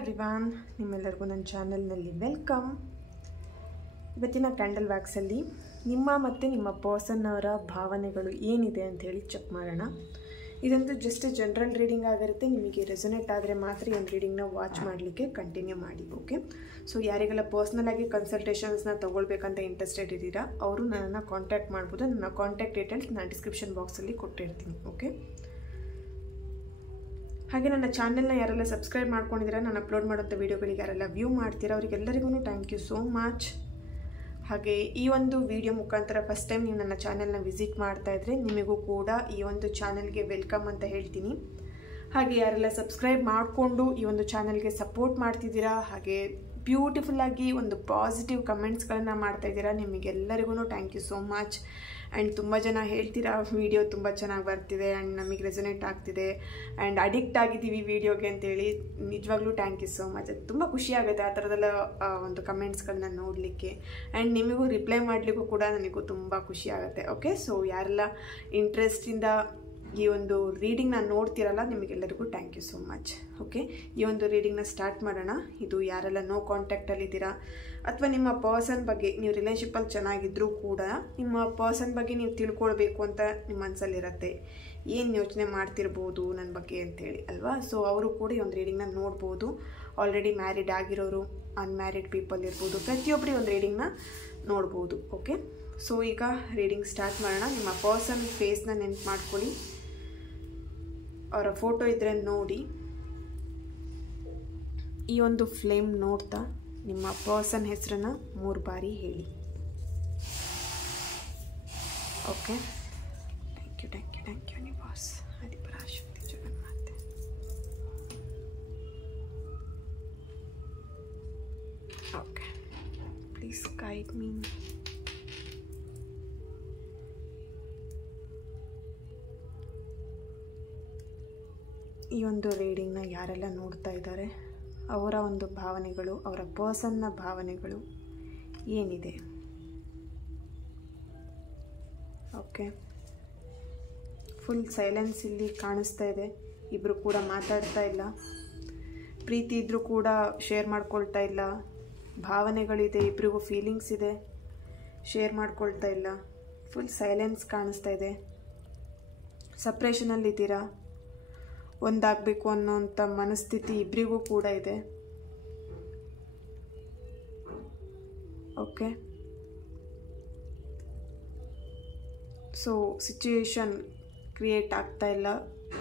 Everyone, ನಿಮ್ಮೆಲ್ಲರಿಗೂ ನನ್ನ ಚಾನಲ್ನಲ್ಲಿ ವೆಲ್ಕಮ್. ಇವತ್ತಿನ ಕ್ಯಾಂಡಲ್ ವ್ಯಾಕ್ಸಲ್ಲಿ ನಿಮ್ಮ ಮತ್ತು ನಿಮ್ಮ ಪರ್ಸನ್ ಅವರ ಭಾವನೆಗಳು ಏನಿದೆ ಅಂತ ಹೇಳಿ ಚೆಕ್ ಮಾಡೋಣ. ಇದಂತೂ ಜಸ್ಟ್ ಜನರಲ್ ರೀಡಿಂಗ್ ಆಗಿರುತ್ತೆ. ನಿಮಗೆ ರೆಸೊನೇಟ್ ಆದರೆ ಮಾತ್ರ ಈ ಒಂದು ರೀಡಿಂಗ್ನ ವಾಚ್ ಮಾಡಲಿಕ್ಕೆ ಕಂಟಿನ್ಯೂ ಮಾಡಿ. ಓಕೆ, ಸೊ ಯಾರಿಗೆಲ್ಲ ಪರ್ಸ್ನಲಾಗಿ ಕನ್ಸಲ್ಟೇಷನ್ಸ್ನ ತೊಗೊಳ್ಬೇಕಂತ ಇಂಟ್ರೆಸ್ಟೆಡ್ ಇದ್ದೀರಾ ಅವರು ನನ್ನನ್ನು ಕಾಂಟ್ಯಾಕ್ಟ್ ಮಾಡ್ಬೋದು. ನನ್ನ ಕಾಂಟ್ಯಾಕ್ಟ್ ಡೀಟೇಲ್ಸ್ ನಾನು ಡಿಸ್ಕ್ರಿಪ್ಷನ್ ಬಾಕ್ಸಲ್ಲಿ ಕೊಟ್ಟಿರ್ತೀನಿ. ಓಕೆ, ಹಾಗೆ ನನ್ನ ಚಾನಲ್ನ ಯಾರೆಲ್ಲ ಸಬ್ಸ್ಕ್ರೈಬ್ ಮಾಡ್ಕೊಂಡಿದ್ದೀರಾ, ನಾನು ಅಪ್ಲೋಡ್ ಮಾಡೋಂಥ ವೀಡಿಯೋಗಳಿಗೆ ಯಾರೆಲ್ಲ ವ್ಯೂ ಮಾಡ್ತೀರಾ ಅವರಿಗೆಲ್ಲರಿಗೂ ಥ್ಯಾಂಕ್ ಯು ಸೋ ಮಚ್. ಹಾಗೆ ಈ ಒಂದು ವಿಡಿಯೋ ಮುಖಾಂತರ ಫಸ್ಟ್ ಟೈಮ್ ನೀವು ನನ್ನ ಚಾನಲ್ನ ವಿಸಿಟ್ ಮಾಡ್ತಾ ಇದ್ರೆ ನಿಮಗೂ ಕೂಡ ಈ ಒಂದು ಚಾನಲ್ಗೆ ವೆಲ್ಕಮ್ ಅಂತ ಹೇಳ್ತೀನಿ. ಹಾಗೆ ಯಾರೆಲ್ಲ ಸಬ್ಸ್ಕ್ರೈಬ್ ಮಾಡಿಕೊಂಡು ಈ ಒಂದು ಚಾನಲ್ಗೆ ಸಪೋರ್ಟ್ ಮಾಡ್ತಿದ್ದೀರಾ, ಹಾಗೆ ಬ್ಯೂಟಿಫುಲ್ಲಾಗಿ ಒಂದು ಪಾಸಿಟಿವ್ ಕಮೆಂಟ್ಸ್ಗಳನ್ನು ಮಾಡ್ತಾಯಿದ್ದೀರಾ, ನಿಮಗೆಲ್ಲರಿಗೂ thank you so much. And ತುಂಬ ಜನ ಹೇಳ್ತೀರಾ ವಿಡಿಯೋ ತುಂಬ ಚೆನ್ನಾಗಿ ಬರ್ತಿದೆ ಆ್ಯಂಡ್ ನಮಗೆ ರೆಸೊನೇಟ್ ಆಗ್ತಿದೆ ಆ್ಯಂಡ್ ಅಡಿಕ್ಟ್ ಆಗಿದ್ದೀವಿ ವಿಡಿಯೋಗೆ ಅಂತೇಳಿ. ನಿಜವಾಗ್ಲೂ ಥ್ಯಾಂಕ್ ಯು ಸೋ ಮಚ್. ಅದು ತುಂಬ ಖುಷಿಯಾಗುತ್ತೆ ಆ ಥರದೆಲ್ಲ ಒಂದು ಕಮೆಂಟ್ಸ್ಗಳನ್ನ ನೋಡಲಿಕ್ಕೆ ಆ್ಯಂಡ್ ನಿಮಗೂ ರಿಪ್ಲೈ ಮಾಡಲಿಕ್ಕೂ ಕೂಡ ನನಗೂ ತುಂಬ ಖುಷಿಯಾಗುತ್ತೆ. ಓಕೆ, ಸೊ ಯಾರೆಲ್ಲ ಇಂಟ್ರೆಸ್ಟಿಂದ ಈ ಒಂದು ರೀಡಿಂಗ್ನ ನೋಡ್ತಿರಲ್ಲ ನಿಮಗೆಲ್ಲರಿಗೂ thank you so much. Okay, ಈ ಒಂದು ರೀಡಿಂಗ್ನ ಸ್ಟಾರ್ಟ್ ಮಾಡೋಣ. ಇದು ಯಾರೆಲ್ಲ ನೋ ಕಾಂಟ್ಯಾಕ್ಟಲ್ಲಿದ್ದೀರಾ ಅಥವಾ ನಿಮ್ಮ ಪರ್ಸನ್ ಬಗ್ಗೆ ನೀವು ರಿಲೇಷನ್ಶಿಪ್ಪಲ್ಲಿ ಚೆನ್ನಾಗಿದ್ದರೂ ಕೂಡ ನಿಮ್ಮ ಪರ್ಸನ್ ಬಗ್ಗೆ ನೀವು ತಿಳ್ಕೊಳ್ಬೇಕು ಅಂತ ನಿಮ್ಮ ಮನಸ್ಸಲ್ಲಿರುತ್ತೆ. ಏನು ಯೋಚನೆ ಮಾಡ್ತಿರ್ಬೋದು ನನ್ನ ಬಗ್ಗೆ ಅಂತೇಳಿ ಅಲ್ವಾ. ಸೊ ಅವರು ಕೂಡ ಈ ಒಂದು ರೀಡಿಂಗ್ನ ನೋಡ್ಬೋದು. ಆಲ್ರೆಡಿ ಮ್ಯಾರಿಡ್ ಆಗಿರೋರು, ಅನ್ಮ್ಯಾರಿಡ್ ಪೀಪಲ್ ಇರ್ಬೋದು, ಪ್ರತಿಯೊಬ್ಬರು ಒಂದು ರೀಡಿಂಗ್ನ ನೋಡ್ಬೋದು. ಓಕೆ, ಸೊ ಈಗ ರೀಡಿಂಗ್ ಸ್ಟಾರ್ಟ್ ಮಾಡೋಣ. ನಿಮ್ಮ ಪರ್ಸನ್ ಫೇಸ್ನ ನೆನ್ಪು ಮಾಡ್ಕೊಳ್ಳಿ, ಅವರ ಫೋಟೋ ಇದ್ದರೆ ನೋಡಿ. ಈ ಒಂದು ಫ್ಲೇಮ್ ನೋಡ್ತಾ ನಿಮ್ಮ ಪರ್ಸನ್ ಹೆಸರನ್ನು 3 ಬಾರಿ ಹೇಳಿ. Okay, thank you thank you thank you universe, ಆದಿಪರಾಶಕ್ತಿ ಜಗನ್ಮಾತೆ. Okay, please guide me. ಈ ಒಂದು ರೀಡಿಂಗ್ನ ಯಾರೆಲ್ಲ ನೋಡ್ತಾ ಇದ್ದಾರೆ ಅವರ ಒಂದು ಭಾವನೆಗಳು, ಅವರ ಪರ್ಸನ್ನ ಭಾವನೆಗಳು ಏನಿದೆ. ಓಕೆ, ಫುಲ್ ಸೈಲೆನ್ಸ್ ಇಲ್ಲಿ ಕಾಣಿಸ್ತಾ ಇದೆ. ಇಬ್ಬರು ಕೂಡ ಮಾತಾಡ್ತಾ ಇಲ್ಲ, ಪ್ರೀತಿ ಇದ್ದರೂ ಕೂಡ ಶೇರ್ ಮಾಡ್ಕೊಳ್ತಾ ಇಲ್ಲ. ಭಾವನೆಗಳಿದೆ, ಇಬ್ಬರಿಗೂ ಫೀಲಿಂಗ್ಸ್ ಇದೆ, ಶೇರ್ ಮಾಡ್ಕೊಳ್ತಾ ಇಲ್ಲ. ಫುಲ್ ಸೈಲೆನ್ಸ್ ಕಾಣಿಸ್ತಾ ಇದೆ. ಸಪ್ರೇಷನಲ್ಲಿದ್ದೀರಾ, ಒಂದಾಗಬೇಕು ಅನ್ನೋಂಥ ಮನಸ್ಥಿತಿ ಇಬ್ಬರಿಗೂ ಕೂಡ ಇದೆ. ಓಕೆ, ಸೊ ಸಿಚುವೇಶನ್ ಕ್ರಿಯೇಟ್ ಆಗ್ತಾ ಇಲ್ಲ.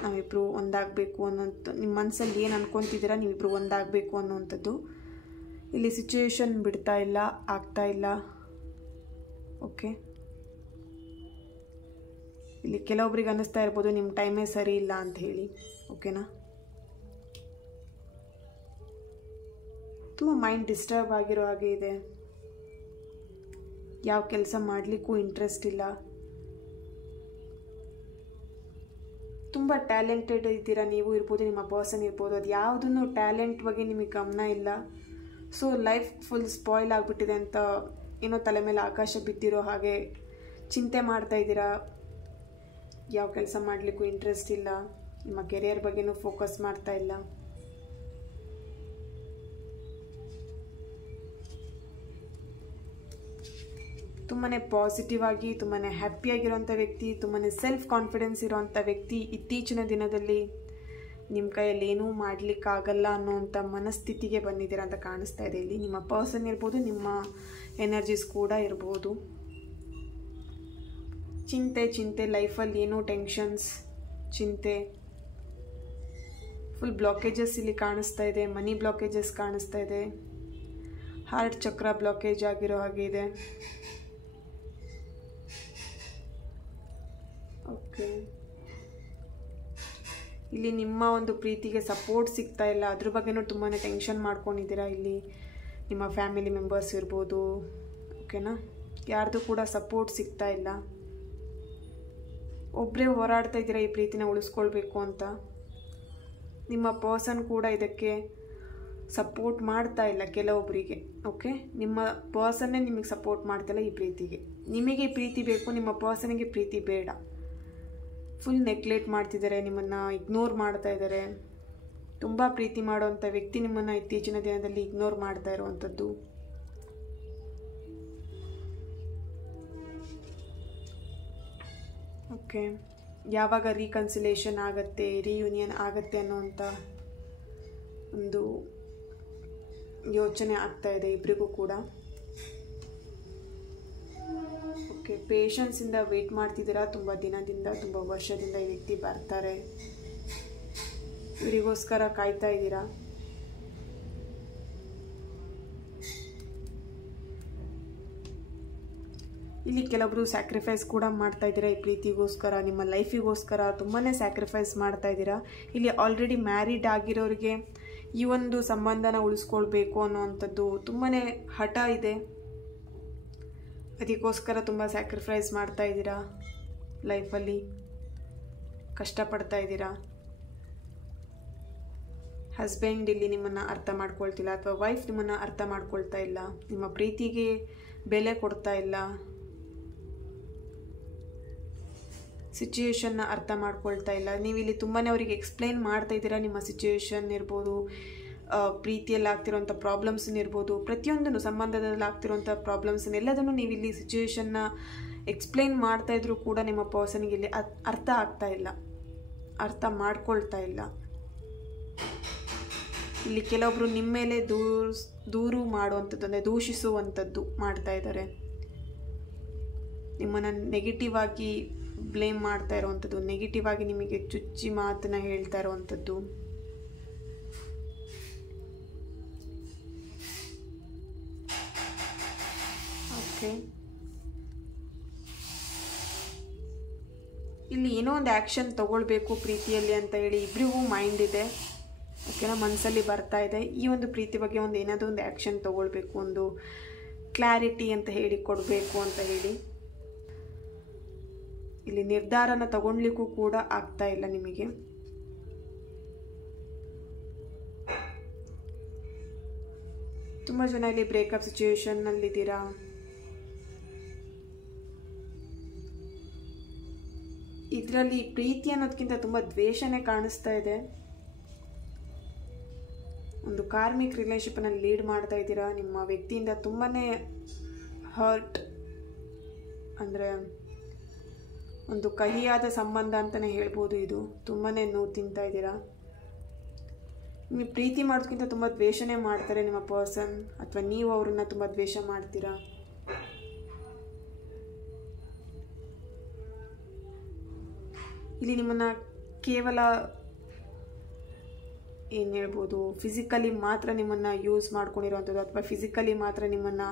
ನಾವಿಬ್ಬರು ಒಂದಾಗಬೇಕು ಅನ್ನೋಂಥ ನಿಮ್ಮ ಮನಸ್ಸಲ್ಲಿ ಏನು ಅನ್ಕೊತಿದ್ದೀರಾ, ನೀವಿಬ್ಬರು ಒಂದಾಗಬೇಕು ಅನ್ನೋವಂಥದ್ದು ಇಲ್ಲಿ ಸಿಚುವೇಶನ್ ಬಿಡ್ತಾ ಇಲ್ಲ, ಆಗ್ತಾ ಇಲ್ಲ. ಓಕೆ, ಇಲ್ಲಿ ಕೆಲವೊಬ್ರಿಗೆ ಅನ್ನಿಸ್ತಾ ಇರ್ಬೋದು ನಿಮ್ಮ ಟೈಮೇ ಸರಿ ಇಲ್ಲ ಅಂತ ಹೇಳಿ. ಓಕೆನಾ, ತುಂಬ ಮೈಂಡ್ ಡಿಸ್ಟರ್ಬ್ ಆಗಿರೋ ಹಾಗೆ ಇದೆ. ಯಾವ ಕೆಲಸ ಮಾಡಲಿಕ್ಕೂ ಇಂಟ್ರೆಸ್ಟ್ ಇಲ್ಲ. ತುಂಬ ಟ್ಯಾಲೆಂಟೆಡ್ ಇದ್ದೀರಾ, ನೀವು ಇರ್ಬೋದು, ನಿಮ್ಮ ಪರ್ಸನ್ ಇರ್ಬೋದು. ಅದು ಯಾವುದನ್ನು ಟ್ಯಾಲೆಂಟ್ ಬಗ್ಗೆ ನಿಮಗೆ ಗಮನ ಇಲ್ಲ. ಸೊ ಲೈಫ್ ಫುಲ್ ಸ್ಪಾಯ್ಲ್ ಆಗಿಬಿಟ್ಟಿದೆ ಅಂತ ಏನೋ ತಲೆ ಮೇಲೆ ಆಕಾಶ ಬಿದ್ದಿರೋ ಹಾಗೆ ಚಿಂತೆ ಮಾಡ್ತಾ ಇದ್ದೀರಾ. ಯಾವ ಕೆಲಸ ಮಾಡಲಿಕ್ಕೂ ಇಂಟ್ರೆಸ್ಟ್ ಇಲ್ಲ. ನಿಮ್ಮ ಕೆರಿಯರ್ ಬಗ್ಗೆನೂ ಫೋಕಸ್ ಮಾಡ್ತಾ ಇಲ್ಲ. ತುಂಬಾ ಪಾಸಿಟಿವ್ ಆಗಿ, ತುಂಬಾ ಹ್ಯಾಪಿಯಾಗಿರೋಂಥ ವ್ಯಕ್ತಿ, ತುಂಬಾ ಸೆಲ್ಫ್ ಕಾನ್ಫಿಡೆನ್ಸ್ ಇರೋವಂಥ ವ್ಯಕ್ತಿ. ಇತ್ತೀಚಿನ ದಿನದಲ್ಲಿ ನಿಮ್ಮ ಕೈಯಲ್ಲಿ ಏನೂ ಮಾಡಲಿಕ್ಕಾಗಲ್ಲ ಅನ್ನೋವಂಥ ಮನಸ್ಥಿತಿಗೆ ಬಂದಿದ್ದೀರಾ ಅಂತ ಕಾಣಿಸ್ತಾ ಇದೆ. ಇಲ್ಲಿ ನಿಮ್ಮ ಪರ್ಸನ್ ಇರ್ಬೋದು, ನಿಮ್ಮ ಎನರ್ಜೀಸ್ ಕೂಡ ಇರ್ಬೋದು. ಚಿಂತೆ ಲೈಫಲ್ಲಿ ಏನೋ ಟೆನ್ಷನ್ಸ್, ಚಿಂತೆ, ಫುಲ್ ಬ್ಲಾಕೇಜಸ್ ಇಲ್ಲಿ ಕಾಣಿಸ್ತಾ ಇದೆ. ಮನಿ ಬ್ಲಾಕೇಜಸ್ ಕಾಣಿಸ್ತಾ ಇದೆ. ಹಾರ್ಟ್ ಚಕ್ರ ಬ್ಲಾಕೇಜ್ ಆಗಿರೋ ಹಾಗೆ ಇದೆ. ಓಕೆ, ಇಲ್ಲಿ ನಿಮ್ಮ ಒಂದು ಪ್ರೀತಿಗೆ ಸಪೋರ್ಟ್ ಸಿಗ್ತಾ ಇಲ್ಲ, ಅದ್ರ ಬಗ್ಗೆನೂ ತುಂಬಾ ಟೆನ್ಷನ್ ಮಾಡ್ಕೊಂಡಿದ್ದೀರಾ. ಇಲ್ಲಿ ನಿಮ್ಮ ಫ್ಯಾಮಿಲಿ ಮೆಂಬರ್ಸ್ ಇರ್ಬೋದು. ಓಕೆನಾ, ಯಾರ್ದು ಕೂಡ ಸಪೋರ್ಟ್ ಸಿಗ್ತಾ ಇಲ್ಲ. ಒಬ್ಬರೇ ಹೋರಾಡ್ತಾ ಇದ್ದೀರಾ ಈ ಪ್ರೀತಿನ ಉಳಿಸ್ಕೊಳ್ಬೇಕು ಅಂತ. ನಿಮ್ಮ ಪರ್ಸನ್ ಕೂಡ ಇದಕ್ಕೆ ಸಪೋರ್ಟ್ ಮಾಡ್ತಾ ಇಲ್ಲ ಕೆಲವೊಬ್ಬರಿಗೆ. ಓಕೆ, ನಿಮ್ಮ ಪರ್ಸನ್ನೇ ನಿಮಗೆ ಸಪೋರ್ಟ್ ಮಾಡ್ತಿಲ್ಲ ಈ ಪ್ರೀತಿಗೆ. ನಿಮಗೆ ಪ್ರೀತಿ ಬೇಕು, ನಿಮ್ಮ ಪರ್ಸನ್ಗೆ ಪ್ರೀತಿ ಬೇಡ. ಫುಲ್ ನೆಗ್ಲೆಕ್ಟ್ ಮಾಡ್ತಿದ್ದಾರೆ, ನಿಮ್ಮನ್ನು ಇಗ್ನೋರ್ ಮಾಡ್ತಾ ಇದ್ದಾರೆ. ತುಂಬ ಪ್ರೀತಿ ಮಾಡುವಂಥ ವ್ಯಕ್ತಿ ನಿಮ್ಮನ್ನು ಇತ್ತೀಚಿನ ದಿನದಲ್ಲಿ ಇಗ್ನೋರ್ ಮಾಡ್ತಾ ಇರುವಂಥದ್ದು. ಓಕೆ, ಯಾವಾಗ ರೀಕನ್ಸಿಲೇಷನ್ ಆಗತ್ತೆ, ರಿಯೂನಿಯನ್ ಆಗತ್ತೆ ಅನ್ನೋಂಥ ಒಂದು ಯೋಚನೆ ಆಗ್ತಾ ಇದೆ ಇಬ್ಬರಿಗೂ ಕೂಡ. ಓಕೆ, ಪೇಷನ್ಸಿಂದ ವೆಯ್ಟ್ ಮಾಡ್ತಿದ್ದೀರಾ. ತುಂಬ ದಿನದಿಂದ, ತುಂಬ ವರ್ಷದಿಂದ ಈ ವ್ಯಕ್ತಿ ಬರ್ತಾರೆ, ಇವರಿಗೋಸ್ಕರ ಕಾಯ್ತಾ ಇದ್ದೀರಾ. ಇಲ್ಲಿ ಕೆಲವೊಬ್ರು ಸ್ಯಾಕ್ರಿಫೈಸ್ ಕೂಡ ಮಾಡ್ತಾ ಇದ್ದೀರಾ ಈ ಪ್ರೀತಿಗೋಸ್ಕರ, ನಿಮ್ಮ ಲೈಫಿಗೋಸ್ಕರ ತುಂಬಾ ಸ್ಯಾಕ್ರಿಫೈಸ್ ಮಾಡ್ತಾ ಇದ್ದೀರಾ. ಇಲ್ಲಿ ಆಲ್ರೆಡಿ ಮ್ಯಾರಿಡ್ ಆಗಿರೋರಿಗೆ ಈ ಒಂದು ಸಂಬಂಧನ ಉಳಿಸ್ಕೊಳ್ಬೇಕು ಅನ್ನೋವಂಥದ್ದು ತುಂಬಾ ಹಠ ಇದೆ. ಅದಕ್ಕೋಸ್ಕರ ತುಂಬ ಸ್ಯಾಕ್ರಿಫೈಸ್ ಮಾಡ್ತಾ ಇದ್ದೀರಾ, ಲೈಫಲ್ಲಿ ಕಷ್ಟಪಡ್ತಾ ಇದ್ದೀರಾ. ಹಸ್ಬೆಂಡ್ ಇಲ್ಲಿ ನಿಮ್ಮನ್ನು ಅರ್ಥ ಮಾಡ್ಕೊಳ್ತಿಲ್ಲ, ಅಥವಾ ವೈಫ್ ನಿಮ್ಮನ್ನು ಅರ್ಥ ಮಾಡ್ಕೊಳ್ತಾ ಇಲ್ಲ, ನಿಮ್ಮ ಪ್ರೀತಿಗೆ ಬೆಲೆ ಕೊಡ್ತಾ ಇಲ್ಲ, ಸಿಚುಯೇಷನ್ನ ಅರ್ಥ ಮಾಡ್ಕೊಳ್ತಾ ಇಲ್ಲ. ನೀವಿಲ್ಲಿ ತುಂಬಾ ಅವರಿಗೆ ಎಕ್ಸ್ಪ್ಲೈನ್ ಮಾಡ್ತಾ ಇದ್ದೀರಾ, ನಿಮ್ಮ ಸಿಚುಯೇಷನ್ ಇರ್ಬೋದು, ಪ್ರೀತಿಯಲ್ಲಿ ಆಗ್ತಿರೋಂಥ ಪ್ರಾಬ್ಲಮ್ಸನ್ನ ಇರ್ಬೋದು, ಪ್ರತಿಯೊಂದನ್ನು ಸಂಬಂಧದಲ್ಲಿ ಆಗ್ತಿರೋಂಥ ಪ್ರಾಬ್ಲಮ್ಸನ್ನೆಲ್ಲದನ್ನು ನೀವಿಲ್ಲಿ ಸಿಚುಯೇಷನ್ನ ಎಕ್ಸ್ಪ್ಲೈನ್ ಮಾಡ್ತಾ ಇದ್ರೂ ಕೂಡ ನಿಮ್ಮ ಪರ್ಸನ್ಗೆ ಇಲ್ಲಿ ಅರ್ಥ ಆಗ್ತಾ ಇಲ್ಲ, ಅರ್ಥ ಮಾಡ್ಕೊಳ್ತಾ ಇಲ್ಲ. ಇಲ್ಲಿ ಕೆಲವೊಬ್ರು ನಿಮ್ಮ ಮೇಲೆ ದೂರು ಮಾಡುವಂಥದ್ದು, ಅಂದರೆ ದೂಷಿಸುವಂಥದ್ದು ಮಾಡ್ತಾ ಇದ್ದಾರೆ. ನಿಮ್ಮನ್ನು ನೆಗೆಟಿವ್ ಆಗಿ ಬ್ಲೇಮ್ ಮಾಡ್ತಾ ಇರುವಂಥದ್ದು, ನೆಗೆಟಿವ್ ಆಗಿ ನಿಮಗೆ ಚುಚ್ಚಿ ಮಾತನ್ನ ಹೇಳ್ತಾ ಇರುವಂಥದ್ದು. ಓಕೆ, ಇಲ್ಲಿ ಏನೋ ಒಂದು ಆ್ಯಕ್ಷನ್ ತಗೊಳ್ಬೇಕು ಪ್ರೀತಿಯಲ್ಲಿ ಅಂತ ಹೇಳಿ ಇಬ್ಬರಿಗೂ ಮೈಂಡ್ ಇದೆ. ಓಕೆನಾ, ಮನಸ್ಸಲ್ಲಿ ಬರ್ತಾ ಇದೆ. ಈ ಒಂದು ಪ್ರೀತಿ ಬಗ್ಗೆ ಒಂದು ಏನಾದರೂ ಒಂದು ಆ್ಯಕ್ಷನ್ ತಗೊಳ್ಬೇಕು, ಒಂದು ಕ್ಲಾರಿಟಿ ಅಂತ ಹೇಳಿ ಕೊಡಬೇಕು ಅಂತ ಹೇಳಿ ಇಲ್ಲಿ ನಿರ್ಧಾರನ ತಗೊಳ್ಲಿಕ್ಕೂ ಕೂಡ ಆಗ್ತಾ ಇಲ್ಲ ನಿಮಗೆ. ತುಂಬ ಜನ ಇಲ್ಲಿ ಬ್ರೇಕಪ್ ಸಿಚುಯೇಷನ್ನಲ್ಲಿದ್ದೀರಾ. ಇದರಲ್ಲಿ ಪ್ರೀತಿ ಅನ್ನೋದಕ್ಕಿಂತ ತುಂಬ ದ್ವೇಷನೇ ಕಾಣಿಸ್ತಾ ಇದೆ. ಒಂದು ಕಾರ್ಮಿಕ್ ರಿಲೇಶನ್ಶಿಪ್ನಲ್ಲಿ ಲೀಡ್ ಮಾಡ್ತಾ ಇದ್ದೀರಾ. ನಿಮ್ಮ ವ್ಯಕ್ತಿಯಿಂದ ತುಂಬಾ ಹರ್ಟ್, ಅಂದರೆ ಒಂದು ಕಹಿಯಾದ ಸಂಬಂಧ ಅಂತಲೇ ಹೇಳ್ಬೋದು. ಇದು ತುಂಬಾ ನೋವು ತಿಂತಾ ಇದ್ದೀರಾ. ನಿಮಗೆ ಪ್ರೀತಿ ಮಾಡೋದಕ್ಕಿಂತ ತುಂಬ ದ್ವೇಷನೇ ಮಾಡ್ತಾರೆ ನಿಮ್ಮ ಪರ್ಸನ್, ಅಥವಾ ನೀವು ಅವ್ರನ್ನ ತುಂಬ ದ್ವೇಷ ಮಾಡ್ತೀರಾ. ಇಲ್ಲಿ ನಿಮ್ಮನ್ನು ಕೇವಲ ಏನು ಹೇಳ್ಬೋದು, ಫಿಸಿಕಲಿ ಮಾತ್ರ ನಿಮ್ಮನ್ನು ಯೂಸ್ ಮಾಡ್ಕೊಂಡಿರೋವಂಥದ್ದು, ಅಥವಾ ಫಿಸಿಕಲಿ ಮಾತ್ರ ನಿಮ್ಮನ್ನು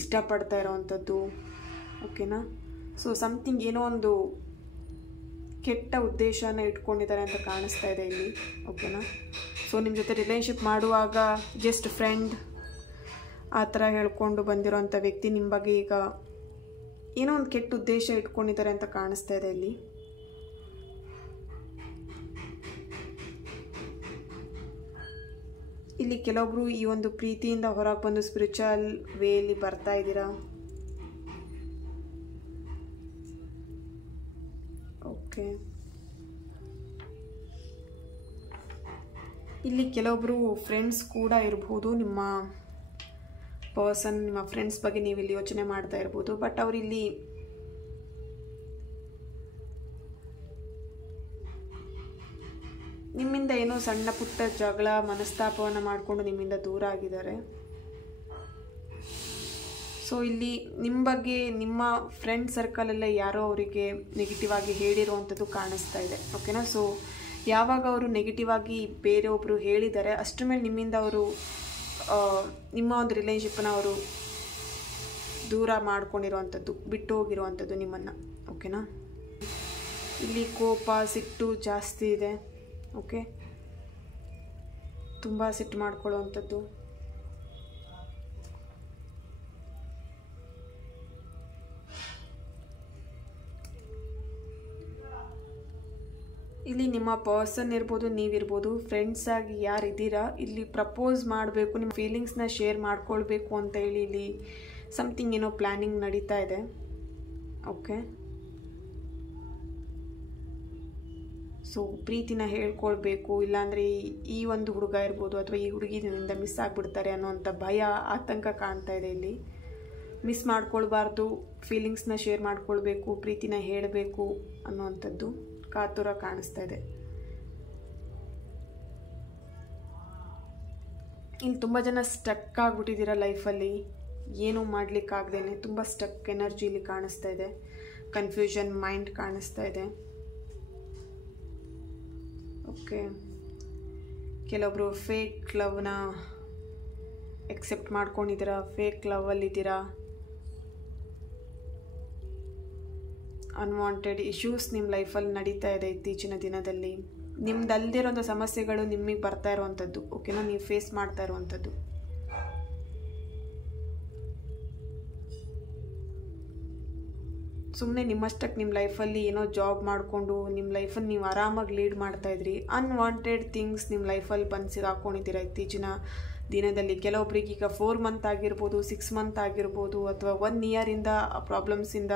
ಇಷ್ಟಪಡ್ತಾ ಇರೋವಂಥದ್ದು. ಓಕೆನಾ, ಸೊ ಸಮಥಿಂಗ್ ಏನೋ ಒಂದು ಕೆಟ್ಟ ಉದ್ದೇಶನ ಇಟ್ಕೊಂಡಿದ್ದಾರೆ ಅಂತ ಕಾಣಿಸ್ತಾ ಇದೆ ಇಲ್ಲಿ. ಓಕೆನಾ, ಸೊ ನಿಮ್ಮ ಜೊತೆ ರಿಲೇಶನ್ಶಿಪ್ ಮಾಡುವಾಗ ಜಸ್ಟ್ ಫ್ರೆಂಡ್ ಆ ಥರ ಹೇಳ್ಕೊಂಡು ಬಂದಿರೋಂಥ ವ್ಯಕ್ತಿ ನಿಮ್ಮ ಬಗ್ಗೆ ಈಗ ಏನೋ ಒಂದು ಕೆಟ್ಟ ಉದ್ದೇಶ ಇಟ್ಕೊಂಡಿದ್ದಾರೆ ಅಂತ ಕಾಣಿಸ್ತಾ ಇದೆ ಇಲ್ಲಿ. ಇಲ್ಲಿ ಕೆಲವೊಬ್ರು ಈ ಒಂದು ಪ್ರೀತಿಯಿಂದ ಹೊರಗೆ ಬಂದು ಸ್ಪಿರಿಚುವಲ್ ವೇಲಿ ಬರ್ತಾ ಇದ್ದೀರಾ. ಓಕೆ, ಇಲ್ಲಿ ಕೆಲವೊಬ್ರು ಫ್ರೆಂಡ್ಸ್ ಕೂಡ ಇರ್ಬೋದು. ನಿಮ್ಮ ಪರ್ಸನ್, ನಿಮ್ಮ ಫ್ರೆಂಡ್ಸ್ ಬಗ್ಗೆ ನೀವು ಇಲ್ಲಿ ಯೋಚನೆ ಮಾಡ್ತಾ ಇರ್ಬೋದು. ಬಟ್ ಅವರಿಲ್ಲಿ ನಿಮ್ಮಿಂದ ಏನೋ ಸಣ್ಣ ಪುಟ್ಟ ಜಗಳ ಮನಸ್ತಾಪವನ್ನು ಮಾಡಿಕೊಂಡು ನಿಮ್ಮಿಂದ ದೂರ ಆಗಿದ್ದಾರೆ. ಸೊ ಇಲ್ಲಿ ನಿಮ್ಮ ಬಗ್ಗೆ ನಿಮ್ಮ ಫ್ರೆಂಡ್ ಸರ್ಕಲಲ್ಲೇ ಯಾರೋ ಅವರಿಗೆ ನೆಗೆಟಿವ್ ಆಗಿ ಹೇಳಿರುವಂಥದ್ದು ಕಾಣಿಸ್ತಾ ಇದೆ. ಓಕೆನಾ, ಸೊ ಯಾವಾಗ ಅವರು ನೆಗೆಟಿವ್ ಆಗಿ ಬೇರೆಯೊಬ್ಬರು ಹೇಳಿದ್ದಾರೆ ಅಷ್ಟರ ಮೇಲೆ ನಿಮ್ಮಿಂದ ಅವರು ನಿಮ್ಮ ಒಂದು ರಿಲೇಶನ್ಶಿಪ್ಪನ್ನು ಅವರು ದೂರ ಮಾಡ್ಕೊಂಡಿರುವಂಥದ್ದು, ಬಿಟ್ಟು ಹೋಗಿರುವಂಥದ್ದು ನಿಮ್ಮನ್ನು. ಓಕೆನಾ, ಇಲ್ಲಿ ಕೋಪ ಸಿಟ್ಟು ಜಾಸ್ತಿ ಇದೆ. ಓಕೆ, ತುಂಬ ಸಿಟ್ಟು ಮಾಡ್ಕೊಳ್ಳುವಂಥದ್ದು. ಇಲ್ಲಿ ನಿಮ್ಮ ಪರ್ಸನ್ ಇರ್ಬೋದು, ನೀವಿರ್ಬೋದು, ಫ್ರೆಂಡ್ಸ್ ಆಗಿ ಯಾರಿದ್ದೀರಾ ಇಲ್ಲಿ ಪ್ರಪೋಸ್ ಮಾಡಬೇಕು, ನಿಮ್ಮ ಫೀಲಿಂಗ್ಸ್ನ ಶೇರ್ ಮಾಡ್ಕೊಳ್ಬೇಕು ಅಂತ ಹೇಳಿ ಇಲ್ಲಿ ಸಮಥಿಂಗ್ ಏನೋ ಪ್ಲ್ಯಾನಿಂಗ್ ನಡೀತಾ ಇದೆ. ಓಕೆ, ಸೊ ಪ್ರೀತಿನ ಹೇಳ್ಕೊಳ್ಬೇಕು, ಇಲ್ಲಾಂದರೆ ಈ ಒಂದು ಹುಡುಗ ಇರ್ಬೋದು ಅಥವಾ ಈ ಹುಡುಗಿನಿಂದ ಮಿಸ್ ಆಗಿಬಿಡ್ತಾರೆ ಅನ್ನೋವಂಥ ಭಯ, ಆತಂಕ ಕಾಣ್ತಾ ಇದೆ ಇಲ್ಲಿ. ಮಿಸ್ ಮಾಡ್ಕೊಳ್ಬಾರ್ದು, ಫೀಲಿಂಗ್ಸ್ನ ಶೇರ್ ಮಾಡ್ಕೊಳ್ಬೇಕು, ಪ್ರೀತಿನ ಹೇಳಬೇಕು ಅನ್ನೋವಂಥದ್ದು ಕಾತುರ ಕಾಣಿಸ್ತಾ ಇದೆ. ಇಲ್ಲಿ ತುಂಬ ಜನ ಸ್ಟಕ್ ಆಗಿಬಿಟ್ಟಿದ್ದೀರ ಲೈಫಲ್ಲಿ, ಏನೂ ಮಾಡಲಿಕ್ಕಾಗ್ದೇನೆ ತುಂಬ ಸ್ಟಕ್ ಎನರ್ಜಿ ಇಲ್ಲಿ ಕಾಣಿಸ್ತಾ ಇದೆ. ಕನ್ಫ್ಯೂಷನ್ ಮೈಂಡ್ ಕಾಣಿಸ್ತಾ ಇದೆ. ಓಕೆ, ಕೆಲವೊಬ್ಬರು ಫೇಕ್ ಲವ್ನ ಎಕ್ಸೆಪ್ಟ್ ಮಾಡ್ಕೊಂಡಿದ್ದೀರಾ, ಫೇಕ್ ಲವಲ್ಲಿದ್ದೀರಾ. ಅನ್ವಾಂಟೆಡ್ ಇಶ್ಯೂಸ್ ನಿಮ್ಮ ಲೈಫಲ್ಲಿ ನಡೀತಾ ಇದೆ ಇತ್ತೀಚಿನ ದಿನದಲ್ಲಿ. ನಿಮ್ದಲ್ದಿರೋಂಥ ಸಮಸ್ಯೆಗಳು ನಿಮಗೆ ಬರ್ತಾ ಇರುವಂಥದ್ದು, ಓಕೆನಾ, ನೀವು ಫೇಸ್ ಮಾಡ್ತಾ ಇರುವಂಥದ್ದು. ಸುಮ್ಮನೆ ನಿಮ್ಮಷ್ಟಕ್ಕೆ ನಿಮ್ಮ ಲೈಫಲ್ಲಿ ಏನೋ ಜಾಬ್ ಮಾಡಿಕೊಂಡು ನಿಮ್ಮ ಲೈಫಲ್ಲಿ ನೀವು ಆರಾಮಾಗಿ ಲೀಡ್ ಮಾಡ್ತಾಯಿದ್ರಿ. ಅನ್ವಾಂಟೆಡ್ ಥಿಂಗ್ಸ್ ನಿಮ್ಮ ಲೈಫಲ್ಲಿ ಬಂದು ಸಿಗಾಕೊಂಡಿದ್ದೀರಾ ಇತ್ತೀಚಿನ ದಿನದಲ್ಲಿ. ಕೆಲವೊಬ್ರಿಗೆ ಈಗ 4 ಮಂತ್ ಆಗಿರ್ಬೋದು, 6 ಮಂತ್ ಆಗಿರ್ಬೋದು, ಅಥವಾ 1 ಇಯರಿಂದ ಆ ಪ್ರಾಬ್ಲಮ್ಸಿಂದ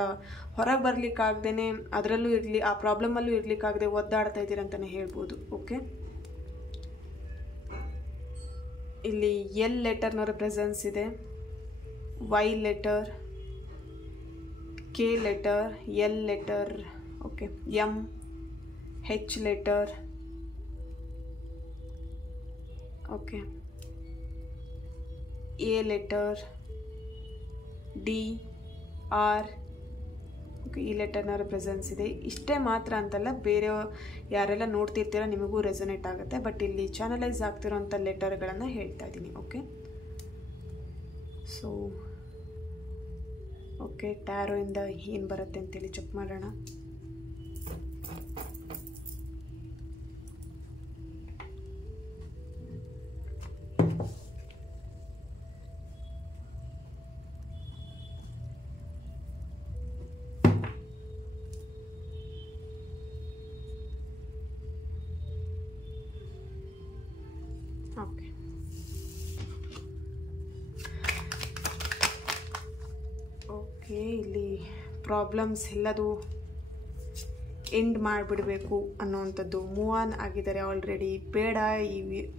ಹೊರಗೆ ಬರಲಿಕ್ಕಾಗ್ದೇ, ಅದರಲ್ಲೂ ಆ ಪ್ರಾಬ್ಲಮಲ್ಲೂ ಇರಲಿಕ್ಕಾಗದೆ ಒದ್ದಾಡ್ತಾ ಇದ್ದೀರಂತಲೇ ಹೇಳ್ಬೋದು. ಓಕೆ, ಇಲ್ಲಿ ಎಲ್ ಲೆಟರ್ನವರ ಪ್ರೆಸೆನ್ಸ್ ಇದೆ, Y letter, K letter, L letter, okay, M, H letter, okay, A letter, D, R, okay, ಈ ಲೆಟರ್ನವರ ಪ್ರೆಸೆನ್ಸ್ ಇದೆ. ಇಷ್ಟೇ ಮಾತ್ರ ಅಂತಲ್ಲ, ಬೇರೆ ಯಾರೆಲ್ಲ ನೋಡ್ತಿರ್ತೀರ ನಿಮಗೂ ರೆಸೊನೇಟ್ ಆಗುತ್ತೆ. ಬಟ್ ಇಲ್ಲಿ ಚಾನಲೈಸ್ ಆಗ್ತಿರೋಂಥ ಲೆಟರ್ಗಳನ್ನು ಹೇಳ್ತಾ ಇದ್ದೀನಿ. ಓಕೆ, ಸೊ ಓಕೆ, ಟ್ಯಾರೋಯಿಂದ ಏನು ಬರುತ್ತೆ ಅಂತೇಳಿ ಚೆಕ್ ಮಾಡೋಣ. ಓಕೆ, ಓಕೆ, ಇಲ್ಲಿ ಪ್ರಾಬ್ಲಮ್ಸ್ ಎಲ್ಲದು ಎಂಡ್ ಮಾಡಿಬಿಡಬೇಕು ಅನ್ನೋವಂಥದ್ದು. ಮೂವ್ ಆನ್ ಆಗಿದ್ದಾರೆ ಆಲ್ರೆಡಿ. ಬೇಡ,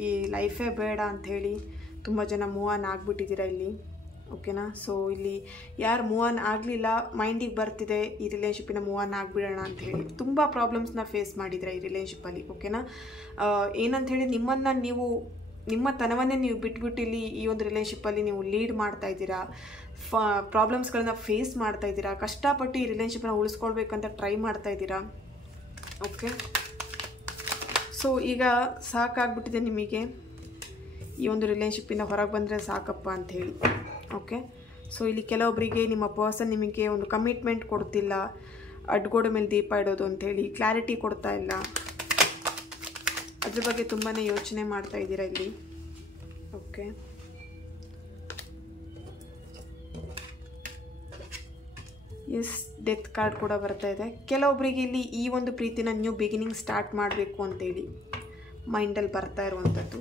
ಈ ಲೈಫೇ ಬೇಡ ಅಂಥೇಳಿ ತುಂಬ ಜನ ಮೂವ್ ಆನ್ ಆಗಿಬಿಟ್ಟಿದ್ದೀರಾ ಇಲ್ಲಿ. ಓಕೆನಾ, ಸೊ ಇಲ್ಲಿ ಯಾರು ಮೂವ್ ಆನ್ ಆಗಲಿಲ್ಲ, ಮೈಂಡಿಗೆ ಬರ್ತಿದೆ ಈ ರಿಲೇಷನ್ಶಿಪ್ಪಿನ ಮೂವ್ ಆನ್ ಆಗಿಬಿಡೋಣ ಅಂಥೇಳಿ. ತುಂಬ ಪ್ರಾಬ್ಲಮ್ಸ್ನ ಫೇಸ್ ಮಾಡಿದ್ದೀರಾ ಈ ರಿಲೇಷನ್ಶಿಪ್ಪಲ್ಲಿ. ಓಕೆನಾ, ಏನಂಥೇಳಿ ನಿಮ್ಮ ತನವನ್ನೇ ನೀವು ಬಿಟ್ಬಿಟ್ಟು ಇಲ್ಲಿ ಈ ಒಂದು ರಿಲೇಷನ್ಶಿಪ್ಪಲ್ಲಿ ನೀವು ಲೀಡ್ ಮಾಡ್ತಾ ಇದ್ದೀರಾ, ಪ್ರಾಬ್ಲಮ್ಸ್ಗಳನ್ನ ಫೇಸ್ ಮಾಡ್ತಾ ಇದ್ದೀರಾ, ಕಷ್ಟಪಟ್ಟು ಈ ರಿಲೇಷನ್ಶಿಪ್ನ ಉಳಿಸ್ಕೊಳ್ಬೇಕಂತ ಟ್ರೈ ಮಾಡ್ತಾ ಇದ್ದೀರಾ. ಓಕೆ, ಸೊ ಈಗ ಸಾಕಾಗ್ಬಿಟ್ಟಿದೆ ನಿಮಗೆ, ಈ ಒಂದು ರಿಲೇಷನ್ಶಿಪ್ಪಿಂದ ಹೊರಗೆ ಬಂದರೆ ಸಾಕಪ್ಪ ಅಂಥೇಳಿ. ಓಕೆ, ಸೊ ಇಲ್ಲಿ ಕೆಲವೊಬ್ಬರಿಗೆ ನಿಮ್ಮ ಪರ್ಸನ್ ನಿಮಗೆ ಒಂದು ಕಮಿಟ್ಮೆಂಟ್ ಕೊಡ್ತಿಲ್ಲ, ಅಡ್ಗೋಡೆ ಮೇಲೆ ದೀಪ ಇಡೋದು ಅಂಥೇಳಿ ಕ್ಲಾರಿಟಿ ಕೊಡ್ತಾ ಇಲ್ಲ. ಅದ್ರ ಬಗ್ಗೆ ತುಂಬಾ ಯೋಚನೆ ಮಾಡ್ತಾ ಇದ್ದೀರಾ ಇಲ್ಲಿ. ಓಕೆ, ಎಸ್, ಡೆತ್ ಕಾರ್ಡ್ ಕೂಡ ಬರ್ತಾ ಇದೆ. ಕೆಲವೊಬ್ಬರಿಗೆ ಇಲ್ಲಿ ಈ ಒಂದು ಪ್ರೀತಿನ ನ್ಯೂ ಬಿಗಿನಿಂಗ್ ಸ್ಟಾರ್ಟ್ ಮಾಡಬೇಕು ಅಂತೇಳಿ ಮೈಂಡಲ್ಲಿ ಬರ್ತಾ ಇರುವಂಥದ್ದು.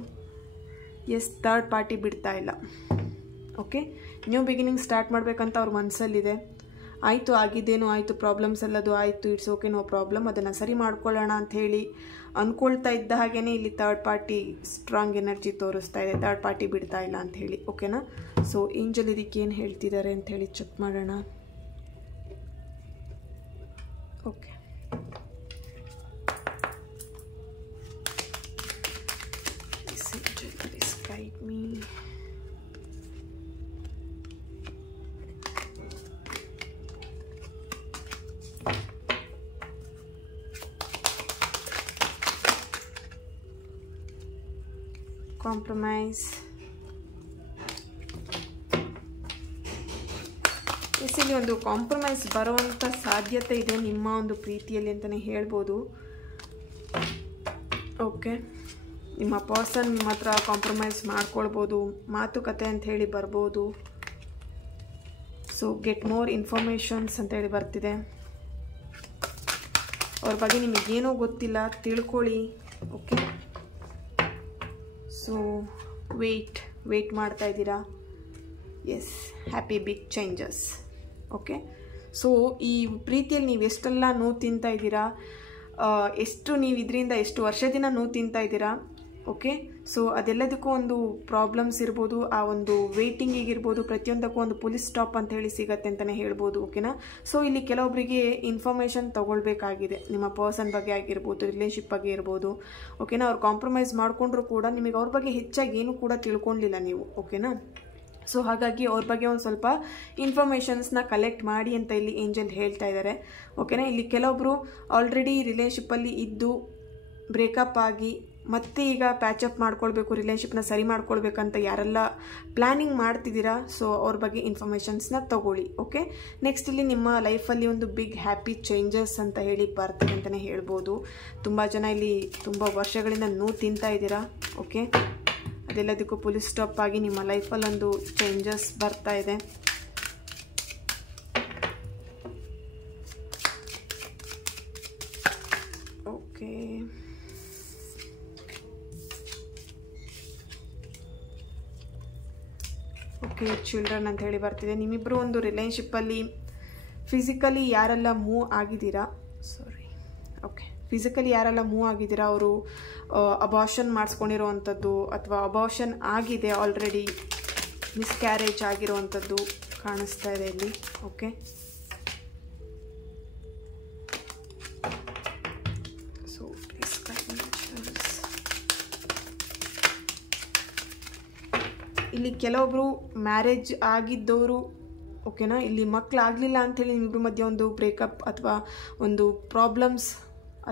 ಎಸ್, ಥರ್ಡ್ ಪಾರ್ಟಿ ಬಿಡ್ತಾ ಇಲ್ಲ. ಓಕೆ, ನ್ಯೂ ಬಿಗಿನಿಂಗ್ ಸ್ಟಾರ್ಟ್ ಮಾಡಬೇಕಂತ ಅವ್ರ ಮನಸ್ಸಲ್ಲಿದೆ. ಆಯಿತು, ಆಗಿದ್ದೇನೋ ಆಯಿತು, ಪ್ರಾಬ್ಲಮ್ಸ್ ಎಲ್ಲದು ಆಯಿತು, ಇಟ್ಸ್ ಓಕೆ, ನೋ ಪ್ರಾಬ್ಲಮ್, ಅದನ್ನು ಸರಿ ಮಾಡ್ಕೊಳ್ಳೋಣ ಅಂಥೇಳಿ ಅಂದ್ಕೊಳ್ತಾ ಇದ್ದ ಹಾಗೇ ಇಲ್ಲಿ ಥರ್ಡ್ ಪಾರ್ಟಿ ಸ್ಟ್ರಾಂಗ್ ಎನರ್ಜಿ ತೋರಿಸ್ತಾ ಇದೆ. ಥರ್ಡ್ ಪಾರ್ಟಿ ಬಿಡ್ತಾ ಇಲ್ಲ ಅಂಥೇಳಿ. ಓಕೆನಾ, ಸೊ ಏಂಜಲ್ ಇದಕ್ಕೆ ಏನು ಹೇಳ್ತಿದ್ದಾರೆ ಅಂಥೇಳಿ ಚೆಕ್ ಮಾಡೋಣ. Okay, guide me. Compromise. ಇಲ್ಲಿ ಒಂದು ಕಾಂಪ್ರಮೈಸ್ ಬರುವಂಥ ಸಾಧ್ಯತೆ ಇದೆ ನಿಮ್ಮ ಒಂದು ಪ್ರೀತಿಯಲ್ಲಿ ಅಂತಲೇ ಹೇಳ್ಬೋದು. ಓಕೆ, ನಿಮ್ಮ ಪರ್ಸನ್ ನಿಮ್ಮ ಹತ್ರ ಕಾಂಪ್ರಮೈಸ್ ಮಾಡ್ಕೊಳ್ಬೋದು, ಮಾತುಕತೆ ಅಂತ ಹೇಳಿ ಬರ್ಬೋದು. ಸೊ ಗೆಟ್ ಮೋರ್ ಇನ್ಫಾರ್ಮೇಷನ್ಸ್ ಅಂತೇಳಿ ಬರ್ತಿದೆ. ಅವ್ರ ಬಗ್ಗೆ ನಿಮಗೇನೂ ಗೊತ್ತಿಲ್ಲ, ತಿಳ್ಕೊಳ್ಳಿ. ಓಕೆ, ಸೊ ವೆಯ್ಟ್ ಮಾಡ್ತಾ ಇದ್ದೀರಾ. Yes, happy big changes. Okay, so ಈ ಪ್ರೀತಿಯಲ್ಲಿ ನೀವು ಎಷ್ಟೆಲ್ಲ ನೋವು ತಿಂತಾ ಇದ್ದೀರಾ, ಎಷ್ಟು ನೀವು ಇದರಿಂದ ಎಷ್ಟು ವರ್ಷದಿನ ನೋವು ತಿಂತಾ ಇದ್ದೀರಾ. ಓಕೆ, ಸೊ ಅದೆಲ್ಲದಕ್ಕೂ ಒಂದು ಪ್ರಾಬ್ಲಮ್ಸ್ ಇರ್ಬೋದು, ಆ ಒಂದು ವೇಟಿಂಗಿಗಿರ್ಬೋದು, ಪ್ರತಿಯೊಂದಕ್ಕೂ ಒಂದು ಪೊಲೀಸ್ ಸ್ಟಾಪ್ ಅಂತ ಹೇಳಿ ಸಿಗತ್ತೆ ಅಂತಲೇ ಹೇಳ್ಬೋದು. ಓಕೆನಾ. ಸೊ ಇಲ್ಲಿ ಕೆಲವೊಬ್ಬರಿಗೆ ಇನ್ಫಾರ್ಮೇಷನ್ ತೊಗೊಳ್ಬೇಕಾಗಿದೆ, ನಿಮ್ಮ ಪರ್ಸನ್ ಬಗ್ಗೆ ಆಗಿರ್ಬೋದು, ರಿಲೇಶನ್ಶಿಪ್ ಬಗ್ಗೆ ಇರ್ಬೋದು. ಓಕೆನಾ. ಅವ್ರು ಕಾಂಪ್ರಮೈಸ್ ಮಾಡಿಕೊಂಡ್ರು ಕೂಡ ನಿಮಗೆ ಅವ್ರ ಬಗ್ಗೆ ಹೆಚ್ಚಾಗಿ ಏನೂ ಕೂಡ ತಿಳ್ಕೊಂಡಿಲ್ಲ ನೀವು. ಓಕೆನಾ. ಸೊ ಹಾಗಾಗಿ ಅವ್ರ ಬಗ್ಗೆ ಒಂದು ಸ್ವಲ್ಪ ಇನ್ಫಾರ್ಮೇಷನ್ಸ್ನ ಕಲೆಕ್ಟ್ ಮಾಡಿ ಅಂತ ಇಲ್ಲಿ ಏಂಜಲ್ ಹೇಳ್ತಾ ಇದ್ದಾರೆ. ಓಕೆನಾ. ಇಲ್ಲಿ ಕೆಲವೊಬ್ಬರು ಆಲ್ರೆಡಿ ರಿಲೇಶನ್ಶಿಪ್ಪಲ್ಲಿ ಇದ್ದು ಬ್ರೇಕಪ್ ಆಗಿ ಮತ್ತೆ ಈಗ ಪ್ಯಾಚಪ್ ಮಾಡ್ಕೊಳ್ಬೇಕು, ರಿಲೇಶನ್ಶಿಪ್ನ ಸರಿ ಮಾಡ್ಕೊಳ್ಬೇಕಂತ ಯಾರೆಲ್ಲ ಪ್ಲ್ಯಾನಿಂಗ್ ಮಾಡ್ತಿದ್ದೀರಾ, ಸೊ ಅವ್ರ ಬಗ್ಗೆ ಇನ್ಫಾರ್ಮೇಷನ್ಸ್ನ ತಗೊಳ್ಳಿ. ಓಕೆ. ನೆಕ್ಸ್ಟ್ ಇಲ್ಲಿ ನಿಮ್ಮ ಲೈಫಲ್ಲಿ ಒಂದು ಬಿಗ್ ಹ್ಯಾಪಿ ಚೇಂಜಸ್ ಅಂತ ಹೇಳಿ ಬರ್ತದೆ ಅಂತಲೇ ಹೇಳ್ಬೋದು. ತುಂಬ ಜನ ಇಲ್ಲಿ ತುಂಬ ವರ್ಷಗಳಿಂದ ನೋವು ತಿಂತಾ ಇದ್ದೀರಾ. ಓಕೆ. ಅದೆಲ್ಲದಕ್ಕೂ ಪೊಲೀಸ್ ಸ್ಟಾಪ್ ಆಗಿ ನಿಮ್ಮ ಲೈಫಲ್ಲಿ ಒಂದು ಚೇಂಜಸ್ ಬರ್ತಾ ಇದೆ. ಓಕೆ. ಓಕೆ, ಚಿಲ್ಡ್ರನ್ ಅಂತ ಹೇಳಿ ಬರ್ತಿದೆ. ನಿಮ್ಮಿಬ್ಬರು ಒಂದು ರಿಲೇಶನ್ಶಿಪ್ಪಲ್ಲಿ ಫಿಸಿಕಲಿ ಯಾರೆಲ್ಲ ಮೂವ್ ಆಗಿದ್ದೀರಾ, ಓಕೆ, ಫಿಸಿಕಲಿ ಯಾರೆಲ್ಲ ಮೂವ್ ಆಗಿದ್ದೀರಾ ಅವರು ಅಬಾರ್ಷನ್ ಮಾಡಿಸ್ಕೊಂಡಿರೋವಂಥದ್ದು ಅಥವಾ ಅಬಾರ್ಷನ್ ಆಗಿದೆ, ಆಲ್ರೆಡಿ ಮಿಸ್ಕ್ಯಾರೇಜ್ ಆಗಿರೋವಂಥದ್ದು ಕಾಣಿಸ್ತಾ ಇದೆ ಇಲ್ಲಿ. ಓಕೆ. ಸೊ ಇಲ್ಲಿ ಕೆಲವೊಬ್ರು ಮ್ಯಾರೇಜ್ ಆಗಿದ್ದವರು, ಓಕೆನಾ, ಇಲ್ಲಿ ಮಕ್ಕಳಾಗಲಿಲ್ಲ ಅಂಥೇಳಿ ನಿಮ್ಮಿಬ್ಬರ ಮಧ್ಯೆ ಒಂದು ಬ್ರೇಕಪ್ ಅಥವಾ ಒಂದು ಪ್ರಾಬ್ಲಮ್ಸ್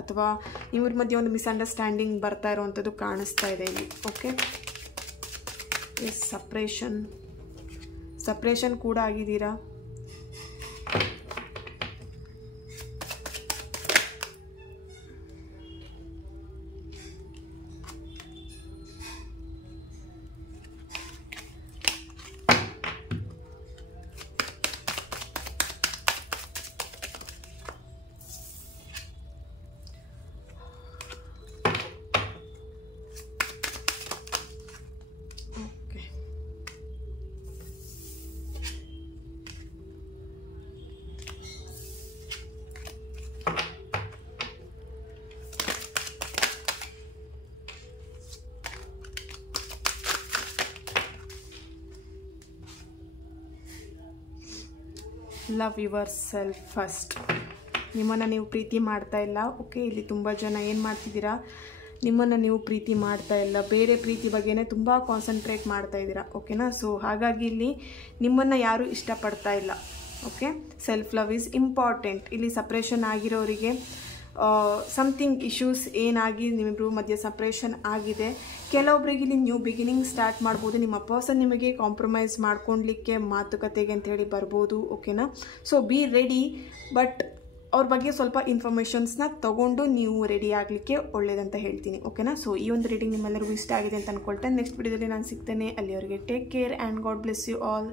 ಅಥವಾ ನಿಮ್ಮಿಬ್ಬರ ಮಧ್ಯೆ ಒಂದು ಮಿಸ್ಅಂಡರ್ಸ್ಟ್ಯಾಂಡಿಂಗ್ ಬರ್ತಾ ಇರೋವಂಥದ್ದು ಕಾಣಿಸ್ತಾ ಇದೆ ಇಲ್ಲಿ. ಓಕೆ. ಸಪ್ರೇಷನ್ ಕೂಡ ಆಗಿದ್ದೀರಾ. Love your self first. ನಿಮ್ಮನ್ನು ನೀವು ಪ್ರೀತಿ ಮಾಡ್ತಾ ಇಲ್ಲ. ಓಕೆ. ಇಲ್ಲಿ ತುಂಬ ಜನ ಏನು ಮಾಡ್ತಿದ್ದೀರಾ, ನಿಮ್ಮನ್ನು ನೀವು ಪ್ರೀತಿ ಮಾಡ್ತಾ ಇಲ್ಲ, ಬೇರೆ ಪ್ರೀತಿ ಬಗ್ಗೆನೇ ತುಂಬ ಕಾನ್ಸಂಟ್ರೇಟ್ ಮಾಡ್ತಾ ಇದ್ದೀರಾ. ಓಕೆನಾ. ಸೊ ಹಾಗಾಗಿ ಇಲ್ಲಿ ನಿಮ್ಮನ್ನು ಯಾರೂ ಇಷ್ಟಪಡ್ತಾ ಇಲ್ಲ. Okay. Self love is important. ಇಲ್ಲಿ ಸಪ್ರೇಷನ್ ಆಗಿರೋರಿಗೆ ಸಮಥಿಂಗ್ ಇಶ್ಯೂಸ್ ಏನಾಗಿ ನಿಮ್ಮಿಬ್ಬರು ಮಧ್ಯೆ ಸಪ್ರೇಷನ್ ಆಗಿದೆ. ಕೆಲವೊಬ್ಬರಿಗೆ ಇಲ್ಲಿ ನ್ಯೂ ಬಿಗಿನಿಂಗ್ ಸ್ಟಾರ್ಟ್ ಮಾಡ್ಬೋದು. ನಿಮ್ಮ ಪರ್ಸನ್ ನಿಮಗೆ ಕಾಂಪ್ರಮೈಸ್ ಮಾಡ್ಕೊಳ್ಲಿಕ್ಕೆ ಮಾತುಕತೆಗೆ ಅಂತೇಳಿ ಬರ್ಬೋದು. ಓಕೆನಾ. ಸೊ ಬಿ ರೆಡಿ, ಬಟ್ ಅವ್ರ ಬಗ್ಗೆ ಸ್ವಲ್ಪ ಇನ್ಫಾರ್ಮೇಷನ್ಸ್ನ ತೊಗೊಂಡು ನೀವು ರೆಡಿ ಆಗಲಿಕ್ಕೆ ಒಳ್ಳೇದಂತ ಹೇಳ್ತೀನಿ. ಓಕೆನಾ. ಸೊ ಈ ಒಂದು ರೀಡಿಂಗ್ ನಿಮ್ಮೆಲ್ಲರಿಗೂ ಇಷ್ಟ ಆಗಿದೆ ಅಂತ ಅಂದ್ಕೊಳ್ತೇನೆ. ನೆಕ್ಸ್ಟ್ ವಿಡಿಯೋದಲ್ಲಿ ನಾನು ಸಿಗ್ತೇನೆ. ಅಲ್ಲಿವರೆಗೆ take care and God bless you all.